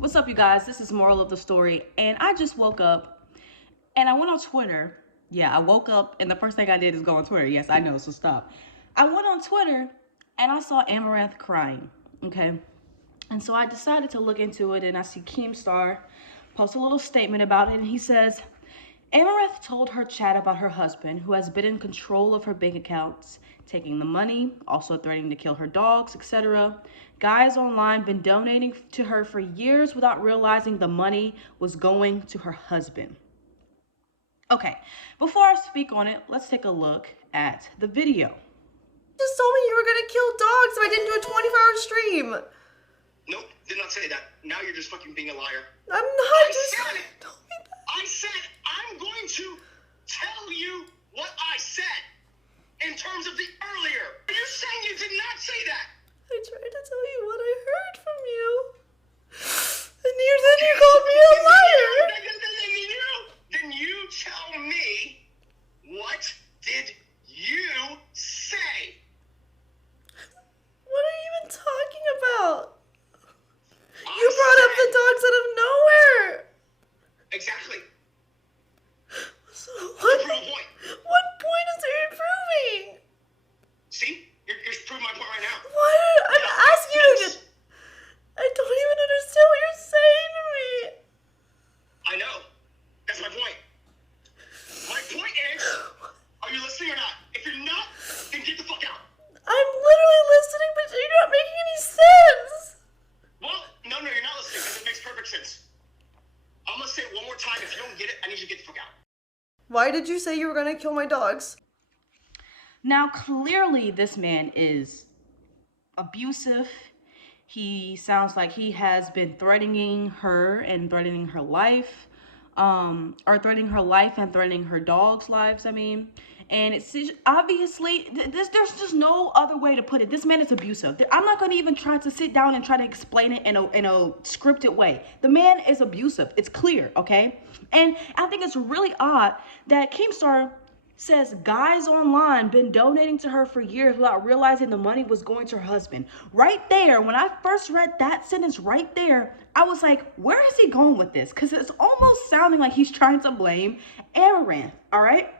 What's up, you guys? This is moral of the story, and I just woke up and I went on Twitter. Yeah, I woke up and the first thing I did is go on Twitter. Yes, I know, so stop. I went on Twitter and I saw Amouranth crying. Okay, and so I decided to look into it, and I see Keemstar post a little statement about it, and he says, Amouranth told her chat about her husband, who has been in control of her bank accounts, taking the money, also threatening to kill her dogs, etc. Guys online been donating to her for years without realizing the money was going to her husband. Okay, before I speak on it, let's take a look at the video. You just told me you were gonna kill dogs if I didn't do a 24-hour stream. Nope, did not say that. Now you're just fucking being a liar. I'm not I said I'm going to tell you what I said in terms of the earlier. Are you saying you did not say that? I tried to tell you what I heard from you. And then you called me a liar. Then you tell me, what did you say? What are you even talking about? You brought up the dogs out of nowhere. Exactly. So what point is it improving? See? You're proving my point right now. What? I'm asking you. I don't even understand what you're saying to me. I know. That's my point. My point is, are you listening or not? If you're not, then get the fuck out. I'm literally listening, but you're not making any sense. Well, no, you're not listening because it makes perfect sense. I'm gonna say it one more time. If you don't get it, I need you to get the fuck out. Why did you say you were gonna kill my dogs? Now, clearly, this man is abusive. He sounds like he has been threatening her and threatening her life, or threatening her life and threatening her dogs' lives, And it's obviously, there's just no other way to put it. This man is abusive. I'm not going to even try to sit down and try to explain it in a scripted way. The man is abusive. It's clear, okay? And I think it's really odd that Keemstar says guys online been donating to her for years without realizing the money was going to her husband. Right there, when I first read that sentence right there, I was like, where is he going with this? Because it's almost sounding like he's trying to blame Amouranth, all right?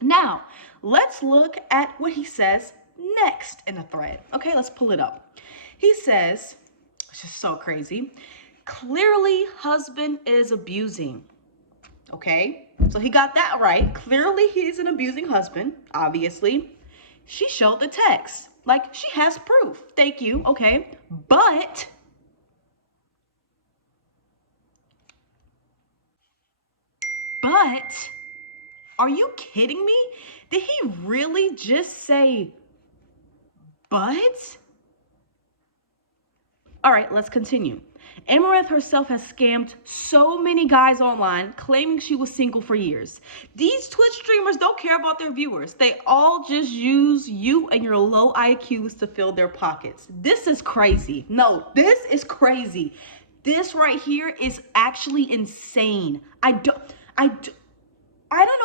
Now, let's look at what he says next in the thread. Okay, let's pull it up. He says, which is so crazy, clearly husband is abusing. Okay, so he got that right. Clearly he's an abusing husband, obviously. She showed the text. Like, she has proof. Thank you, okay. But are you kidding me? Did he really just say, but? All right, let's continue. Amouranth herself has scammed so many guys online, claiming she was single for years. These Twitch streamers don't care about their viewers. They all just use you and your low IQs to fill their pockets. This is crazy. No, this is crazy. This right here is actually insane. I don't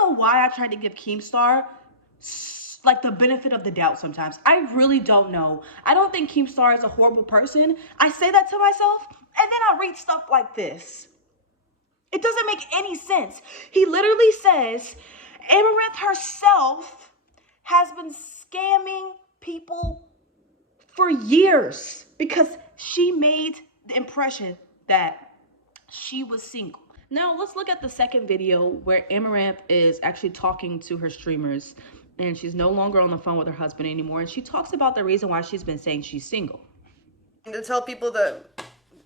know why I tried to give Keemstar like the benefit of the doubt sometimes. I really don't know. I don't think Keemstar is a horrible person. I say that to myself, and then I read stuff like this. It doesn't make any sense. He literally says Amouranth herself has been scamming people for years because she made the impression that she was single. Now, let's look at the second video where Amouranth is actually talking to her streamers, and she's no longer on the phone with her husband anymore, and she talks about the reason why she's been saying she's single. To tell people that,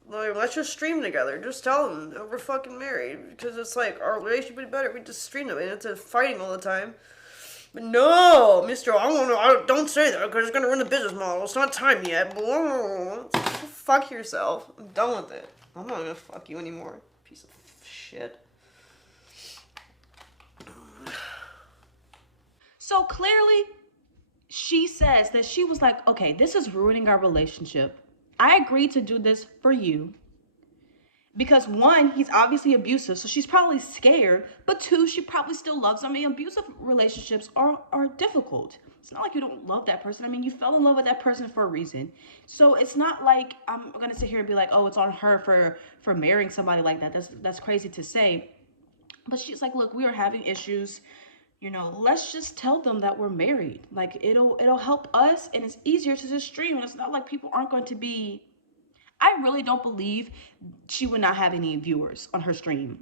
like, let's just stream together. Just tell them that we're fucking married. Because it's like, our relationship would be better if we just stream them. And it's fighting all the time. But no, mister, don't say that because it's going to ruin the business model. It's not time yet. Fuck yourself. I'm done with it. I'm not going to fuck you anymore. Piece of shit. So clearly, she says that she was like, okay, this is ruining our relationship. I agreed to do this for you. Because one, he's obviously abusive, so she's probably scared. But two, she probably still loves him. I mean, abusive relationships are difficult. It's not like you don't love that person. I mean, you fell in love with that person for a reason. So it's not like I'm gonna sit here and be like, oh, it's on her for marrying somebody like that. That's crazy to say. But she's like, look, we are having issues. You know, let's just tell them that we're married. Like it'll help us, and it's easier to just stream. And it's not like people aren't going to be. I really don't believe she would not have any viewers on her stream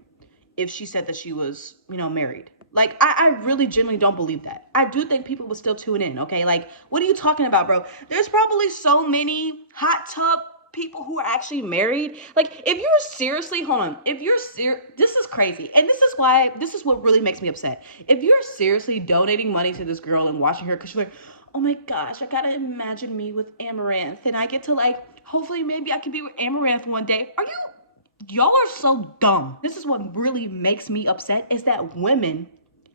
if she said that she was, married. Like, I really genuinely don't believe that. I do think people would still tune in, okay? Like, what are you talking about, bro? There's probably so many hot tub people who are actually married. Like, if you're seriously, hold on, if you're this is crazy. And this is what really makes me upset. If you're seriously donating money to this girl and watching her, because she's like, oh my gosh, I gotta imagine me with Amouranth, and I get to, like, hopefully maybe I can be with Amouranth one day. Y'all are so dumb. This is what really makes me upset, is that women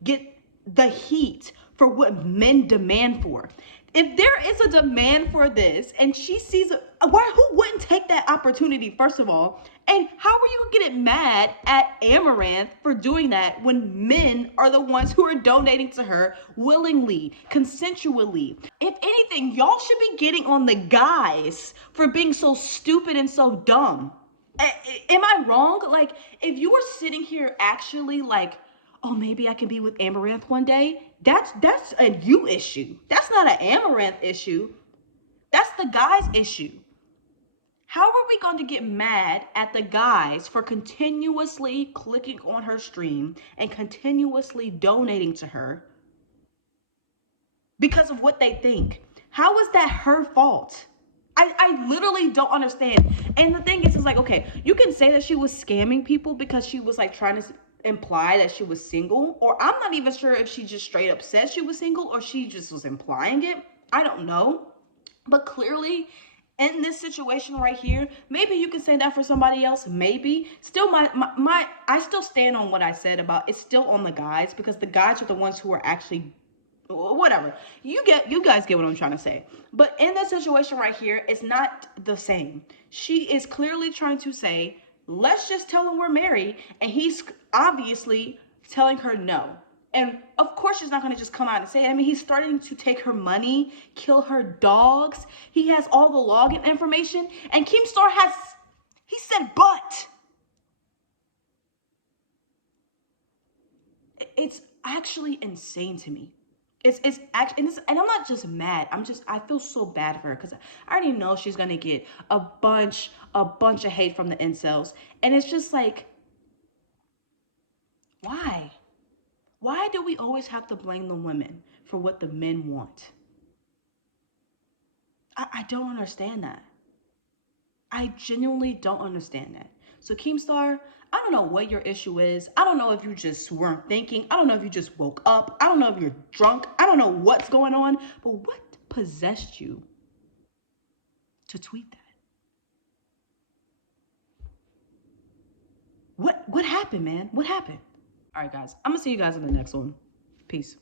get the heat for what men demand for. If there is a demand for this and she sees it, who wouldn't take that opportunity, first of all? And how are you getting mad at Amouranth for doing that when men are the ones who are donating to her willingly, consensually? If anything, y'all should be getting on the guys for being so stupid and so dumb. Am I wrong? Like, if you were sitting here actually like, oh, maybe I can be with Amouranth one day, that's a you issue. That's not an Amouranth issue. That's the guy's issue. How are we going to get mad at the guys for continuously clicking on her stream and continuously donating to her because of what they think? How is that her fault? I literally don't understand. And the thing is like, okay, you can say that she was scamming people because she was like trying to imply that she was single, or I'm not even sure if she just straight up said she was single or she just was implying it. I don't know. But clearly, in this situation right here, maybe you can say that for somebody else, maybe. Still, I still stand on what I said about it's still on the guys, because the guys are the ones who are actually, whatever. You guys get what I'm trying to say. But in this situation right here, it's not the same. She is clearly trying to say, let's just tell him we're married, and he's obviously telling her no. And of course she's not going to just come out and say it. I mean, he's starting to take her money, kill her dogs. He has all the login information. And Keemstar he said but. It's actually insane to me. It's actually, and I'm not just mad. I feel so bad for her, because I already know she's going to get a bunch of hate from the incels. And it's just like, why? Why do we always have to blame the women for what the men want? I don't understand that. I genuinely don't understand that. So Keemstar, I don't know what your issue is. I don't know if you just weren't thinking. I don't know if you just woke up. I don't know if you're drunk. I don't know what's going on. But what possessed you to tweet that? What happened, man? What happened? All right, guys. I'm going to see you guys in the next one. Peace.